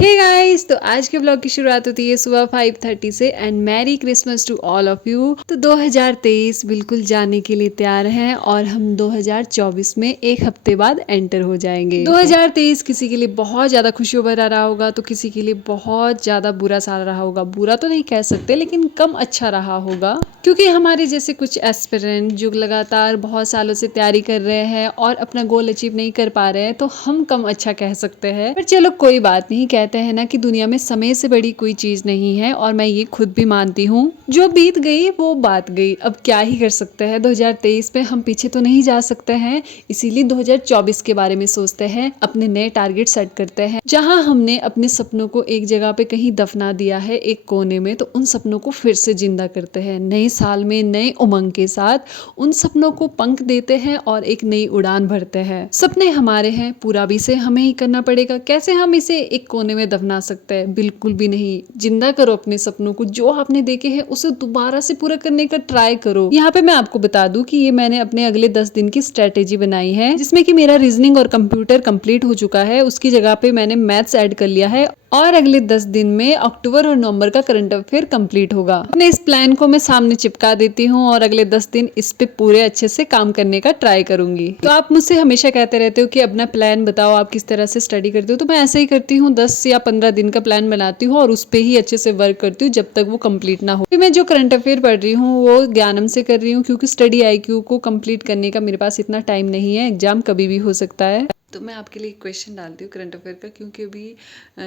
Hey guys, तो आज के ब्लॉग की शुरुआत होती है सुबह 5:30 से। And merry Christmas to all of you. तो 2023 बिल्कुल जाने के लिए तैयार हैं और हम 2024 में एक हफ्ते बाद एंटर हो जाएंगे। 2023 किसी के लिए बहुत ज्यादा खुशियों भरा रहा होगा तो किसी के लिए बहुत ज्यादा बुरा साल रहा होगा। बुरा तो नहीं कह सकते लेकिन कम अच्छा रहा होगा, क्योंकि हमारे जैसे कुछ एस्पिरेंट जो लगातार बहुत सालों से तैयारी कर रहे हैं और अपना गोल अचीव नहीं कर पा रहे हैं तो हम कम अच्छा कह सकते हैं। पर चलो कोई बात नहीं, कहते हैं ना कि दुनिया में समय से बड़ी कोई चीज नहीं है और मैं ये खुद भी मानती हूँ। जो बीत गई वो बात गई, अब क्या ही कर सकते हैं। 2023 में हम पीछे तो नहीं जा सकते हैं, इसीलिए 2024 के बारे में सोचते हैं, अपने नए टारगेट सेट करते हैं। जहां हमने अपने सपनों को एक जगह पे कहीं दफना दिया है एक कोने में, तो उन सपनों को फिर से जिंदा करते हैं। नए साल में नए उमंग के साथ उन सपनों को पंख देते हैं और एक नई उड़ान भरते हैं। सपने हमारे हैं, पूरा भी से हमें ही करना पड़ेगा। कैसे हम इसे एक कोने में दफना सकते हैं? बिल्कुल भी नहीं। जिंदा करो अपने सपनों को, जो आपने देखे हैं उसे दोबारा से पूरा करने का ट्राई करो। यहाँ पे मैं आपको बता दूं कि ये मैंने अपने अगले 10 दिन की स्ट्रेटेजी बनाई है, जिसमें कि मेरा रीजनिंग और कंप्यूटर कंप्लीट हो चुका है। उसकी जगह पे मैंने मैथ्स ऐड कर लिया है और अगले 10 दिन में अक्टूबर और नवंबर का करंट अफेयर कंप्लीट होगा। अपने इस प्लान को मैं सामने चिपका देती हूँ और अगले 10 दिन इस पे पूरे अच्छे से काम करने का ट्राई करूंगी। तो आप मुझसे हमेशा कहते रहते हो कि अपना प्लान बताओ, आप किस तरह से स्टडी करते हो। तो मैं ऐसे ही करती हूँ, 10 या 15 दिन का प्लान बनाती हूँ और उस पे ही अच्छे से वर्क करती हूँ जब तक वो कंप्लीट ना हो। फिर मैं जो करंट अफेयर पढ़ रही हूँ वो ज्ञानम से कर रही हूँ, क्योंकि स्टडी IQ को कंप्लीट करने का मेरे पास इतना टाइम नहीं है। एग्जाम कभी भी हो सकता है। तो मैं आपके लिए क्वेश्चन डालती हूँ करंट अफेयर का, क्योंकि अभी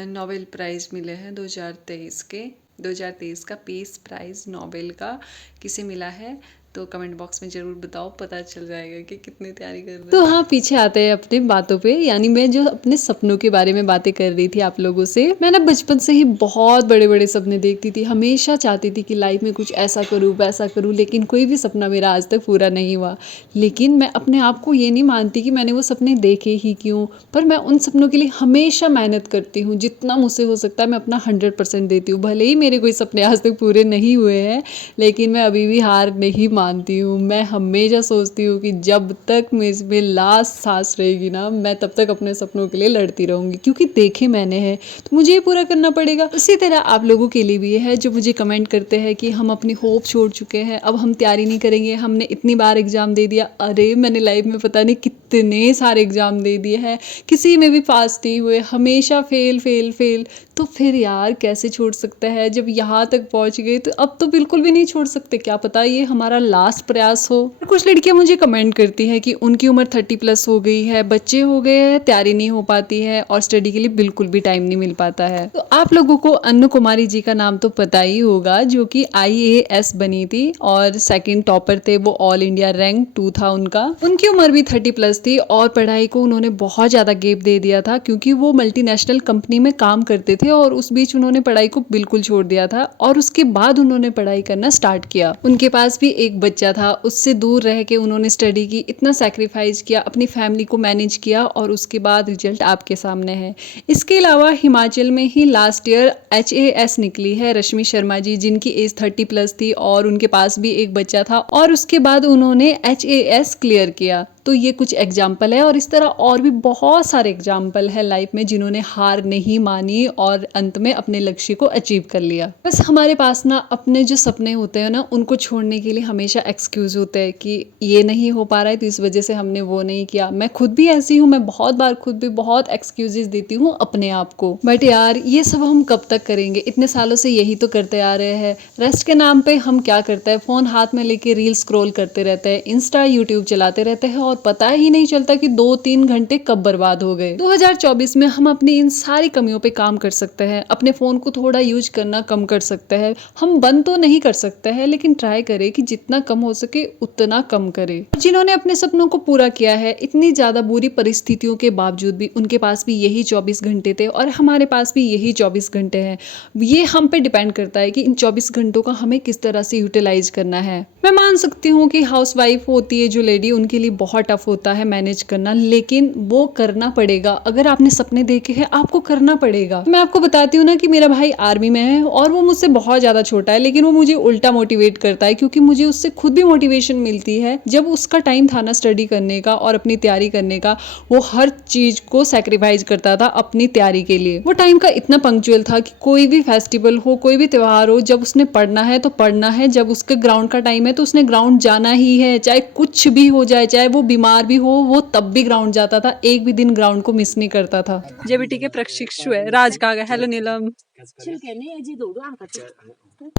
नोबेल प्राइज़ मिले हैं 2023 के। 2023 का पीस प्राइज़ नोबेल का किसे मिला है तो कमेंट बॉक्स में जरूर बताओ, पता चल जाएगा कि कितनी तैयारी कर रहे हैं। तो हाँ, पीछे आते हैं अपने बातों पे। यानी मैं जो अपने सपनों के बारे में बातें कर रही थी आप लोगों से, मैं ना बचपन से ही बहुत बड़े बड़े सपने देखती थी। हमेशा चाहती थी कि लाइफ में कुछ ऐसा करूँ वैसा करूँ, लेकिन कोई भी सपना मेरा आज तक पूरा नहीं हुआ। लेकिन मैं अपने आप को ये नहीं मानती कि मैंने वो सपने देखे ही क्यों, पर मैं उन सपनों के लिए हमेशा मेहनत करती हूँ। जितना मुझसे हो सकता है मैं अपना 100% देती हूँ। भले ही मेरे कोई सपने आज तक पूरे नहीं हुए हैं, लेकिन मैं अभी भी हार नहीं मानती हूँ। मैं हमेशा सोचती हूँ कि जब तक मेरे में लास्ट सांस रहेगी ना, मैं तब तक अपने सपनों के लिए लड़ती रहूंगी, क्योंकि देखे मैंने हैं तो मुझे ये पूरा करना पड़ेगा। उसी तरह आप लोगों के लिए भी ये है जो मुझे कमेंट करते हैं कि हम अपनी होप छोड़ चुके हैं, अब हम तैयारी नहीं करेंगे, हमने इतनी बार एग्जाम दे दिया। अरे मैंने लाइफ में पता नहीं कितने सारे एग्जाम दे दिए हैं, किसी में भी पास नहीं हुए, हमेशा फेल फेल फेल। तो फिर यार कैसे छोड़ सकता है? जब यहाँ तक पहुंच गए तो अब तो बिल्कुल भी नहीं छोड़ सकते। क्या पता ये हमारा लास्ट प्रयास हो। कुछ लड़कियां मुझे कमेंट करती है कि उनकी उम्र 30+ हो गई है, बच्चे हो गए हैं, तैयारी नहीं हो पाती है और स्टडी के लिए बिल्कुल भी टाइम नहीं मिल पाता है। तो आप लोगों को अन्नू कुमारी जी का नाम तो पता ही होगा, जो कि IAS बनी थी और सेकंड टॉपर थे। वो ऑल इंडिया रैंक 2 था उनका। उनकी उम्र भी 30+ थी और पढ़ाई को उन्होंने बहुत ज्यादा गैप दे दिया था, क्योंकि वो मल्टीनेशनल कंपनी में काम करते थे और उस बीच उन्होंने पढ़ाई को बिल्कुल छोड़ दिया था और उसके बाद उन्होंने पढ़ाई करना स्टार्ट किया। उनके पास भी एक बच्चा था, उससे दूर रह के उन्होंने स्टडी की, इतना सैक्रिफाइस किया, अपनी फैमिली को मैनेज किया और उसके बाद रिजल्ट आपके सामने है। इसके अलावा हिमाचल में ही लास्ट ईयर HAS निकली है रश्मि शर्मा जी, जिनकी एज 30+ थी और उनके पास भी एक बच्चा था और उसके बाद उन्होंने HAS क्लियर किया। तो ये कुछ एग्जाम्पल है और इस तरह और भी बहुत सारे एग्जाम्पल है लाइफ में जिन्होंने हार नहीं मानी और अंत में अपने लक्ष्य को अचीव कर लिया। बस हमारे पास ना अपने जो सपने होते हैं ना, उनको छोड़ने के लिए हमेशा एक्सक्यूज होते हैं कि ये नहीं हो पा रहा है तो इस वजह से हमने वो नहीं किया। मैं खुद भी ऐसी हूँ, मैं बहुत बार खुद भी बहुत एक्सक्यूजेस देती हूँ अपने आप को। बट यार ये सब हम कब तक करेंगे? इतने सालों से यही तो करते आ रहे हैं। रेस्ट के नाम पे हम क्या करते हैं? फोन हाथ में लेके रील स्क्रॉल करते रहते हैं, इंस्टा यूट्यूब चलाते रहते हैं और पता ही नहीं चलता कि 2-3 घंटे कब बर्बाद हो गए। 2024 में हम अपनी इन सारी कमियों पे काम कर सकते हैं। अपने फोन को थोड़ा यूज करना कम कर सकते हैं। हम बंद तो नहीं कर सकते हैं, लेकिन ट्राई करें कि जितना कम हो सके उतना कम करें। जिन्होंने अपने सपनों को पूरा किया है, इतनी ज्यादा बुरी परिस्थितियों के बावजूद भी उनके पास भी यही 24 घंटे थे और हमारे पास भी यही 24 घंटे हैं। ये हम पे डिपेंड करता है कि इन 24 घंटों का हमें किस तरह से यूटिलाइज करना है। मैं मान सकती हूँ कि हाउसवाइफ होती है जो लेडी, उनके लिए बहुत बहुत टफ होता है मैनेज करना, लेकिन वो करना पड़ेगा। अगर आपने सपने देखे हैं आपको करना पड़ेगा। मैं आपको बताती हूँ ना कि मेरा भाई आर्मी में है और वो मुझसे बहुत ज़्यादा छोटा है, लेकिन वो मुझे उल्टा मोटिवेट करता है, क्योंकि मुझे उससे खुद भी मोटिवेशन मिलती है। जब उसका टाइम था ना स्टडी करने का और अपनी तैयारी करने का, वो हर चीज़ को सेक्रीफाइस करता था अपनी तैयारी के लिए। वो टाइम का इतना पंक्चुअल था कि कोई भी फेस्टिवल हो, कोई भी त्यौहार हो, जब उसने पढ़ना है तो पढ़ना है, जब उसके ग्राउंड का टाइम है तो उसने ग्राउंड जाना ही है, चाहे कुछ भी हो जाए, चाहे वो बीमार भी हो, वो तब भी ग्राउंड जाता था, एक भी दिन ग्राउंड को मिस नहीं करता था। जेबीटी के प्रशिक्षु है राज का। हेलो नीलम।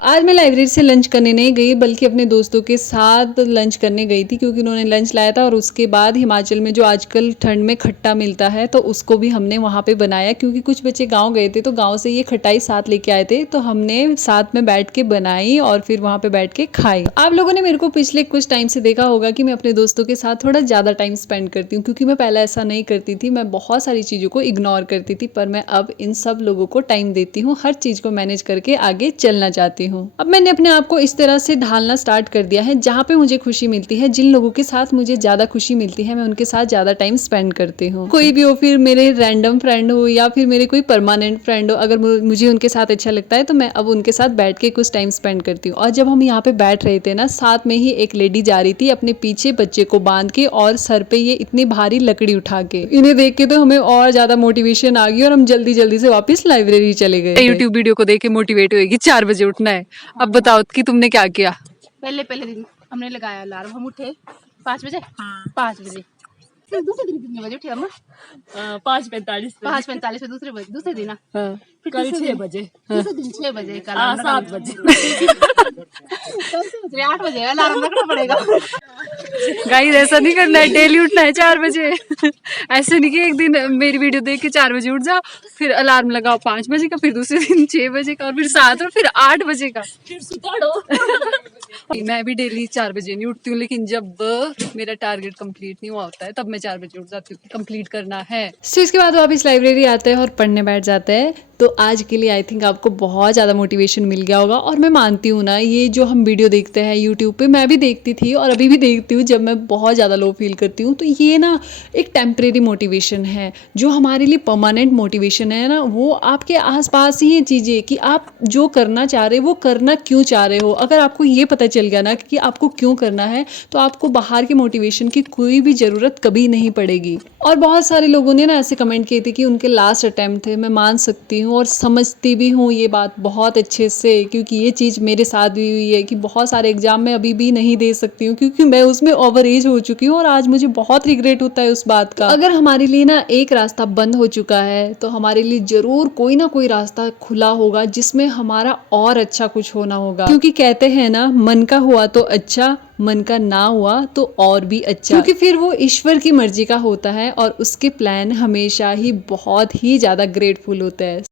आज मैं लाइब्रेरी से लंच करने नहीं गई, बल्कि अपने दोस्तों के साथ लंच करने गई थी, क्योंकि उन्होंने लंच लाया था और उसके बाद हिमाचल में जो आजकल ठंड में खट्टा मिलता है तो उसको भी हमने वहाँ पे बनाया, क्योंकि कुछ बच्चे गांव गए थे तो गांव से ये खटाई साथ लेके आए थे, तो हमने साथ में बैठ के बनाई और फिर वहाँ पे बैठ के खाई। आप लोगों ने मेरे को पिछले कुछ टाइम से देखा होगा कि मैं अपने दोस्तों के साथ थोड़ा ज़्यादा टाइम स्पेंड करती हूँ, क्योंकि मैं पहले ऐसा नहीं करती थी, मैं बहुत सारी चीज़ों को इग्नोर करती थी, पर मैं अब इन सब लोगों को टाइम देती हूँ, हर चीज़ को मैनेज करके आगे चलना चाहती हूँ। अब मैंने अपने आप को इस तरह से ढालना स्टार्ट कर दिया है, जहाँ पे मुझे खुशी मिलती है, जिन लोगों के साथ मुझे ज्यादा खुशी मिलती है, मैं उनके साथ ज्यादा टाइम स्पेंड करती हूँ। कोई भी हो, फिर मेरे रैंडम फ्रेंड हो या फिर मेरे कोई परमानेंट फ्रेंड हो, अगर मुझे उनके साथ अच्छा लगता है तो मैं अब उनके साथ बैठ के कुछ टाइम स्पेंड करती हूँ। और जब हम यहाँ पे बैठ रहे थे ना, साथ में ही एक लेडी जा रही थी अपने पीछे बच्चे को बांध के और सर पे ये इतनी भारी लकड़ी उठा के। इन्हें देख के तो हमें और ज्यादा मोटिवेशन आ गई और हम जल्दी जल्दी से वापस लाइब्रेरी चले गए। यूट्यूब वीडियो को देख के मोटिवेट हुएगी 4 बजे उठना है। अब बताओ कि तुमने क्या किया। पहले दिन हमने लगाया अलार्म, हम उठे 5 बजे। हाँ 5 बजे। फिर दूसरे दिन कितने बजे उठे हम? 5:45 पे दूसरे दिन ना। हाँ। फिर कल 6 बजे। दूसरे दिन 6 बजे का अलार्म 7 बजे। 8 बजे अलार्म रखना पड़ेगा। गाइस ऐसा नहीं करना है, डेली उठना है 4 बजे। ऐसे नहीं कि एक दिन मेरी वीडियो देख के 4 बजे उठ जाओ, फिर अलार्म लगाओ 5 बजे का, फिर दूसरे दिन 6 बजे का, और फिर 7 और फिर 8 बजे का। फिर सुताड़ो। मैं भी डेली 4 बजे नहीं उठती हूँ, लेकिन जब मेरा टारगेट कंप्लीट नहीं हुआ होता है तब मैं 4 बजे उठ जाती हूँ, कंप्लीट करना है। तो इसके बाद वापस लाइब्रेरी आते हैं और पढ़ने बैठ जाते हैं। तो आज के लिए आई थिंक आपको बहुत ज़्यादा मोटिवेशन मिल गया होगा। और मैं मानती हूँ ना, ये जो हम वीडियो देखते हैं यूट्यूब पे, मैं भी देखती थी और अभी भी देखती हूँ जब मैं बहुत ज़्यादा लो फील करती हूँ, तो ये ना एक टेम्परेरी मोटिवेशन है। जो हमारे लिए परमानेंट मोटिवेशन है ना, वो आपके आसपास ही ये चीज़ें कि आप जो करना चाह रहे हो वो करना क्यों चाह रहे हो। अगर आपको ये पता चल गया ना कि आपको क्यों करना है, तो आपको बाहर के मोटिवेशन की कोई भी ज़रूरत कभी नहीं पड़ेगी। और बहुत सारे लोगों ने ना ऐसे कमेंट किए थे कि उनके लास्ट अटेम्प्ट थे। मैं मान सकती हूँ और समझती भी हूँ ये बात बहुत अच्छे से, क्योंकि ये चीज़ मेरे साथ भी हुई है कि बहुत सारे एग्जाम में अभी भी नहीं दे सकती हूँ, क्योंकि मैं उसमें ओवर एज हो चुकी हूँ और आज मुझे बहुत रिग्रेट होता है उस बात का। अगर हमारे लिए ना एक रास्ता बंद हो चुका है, तो हमारे लिए जरूर कोई ना कोई रास्ता खुला होगा जिसमें हमारा और अच्छा कुछ होना होगा। क्योंकि कहते हैं ना, मन का हुआ तो अच्छा, मन का ना हुआ तो और भी अच्छा, क्योंकि फिर वो ईश्वर की मर्जी का होता है और उसके प्लान हमेशा ही बहुत ही ज्यादा ग्रेटफुल होता है।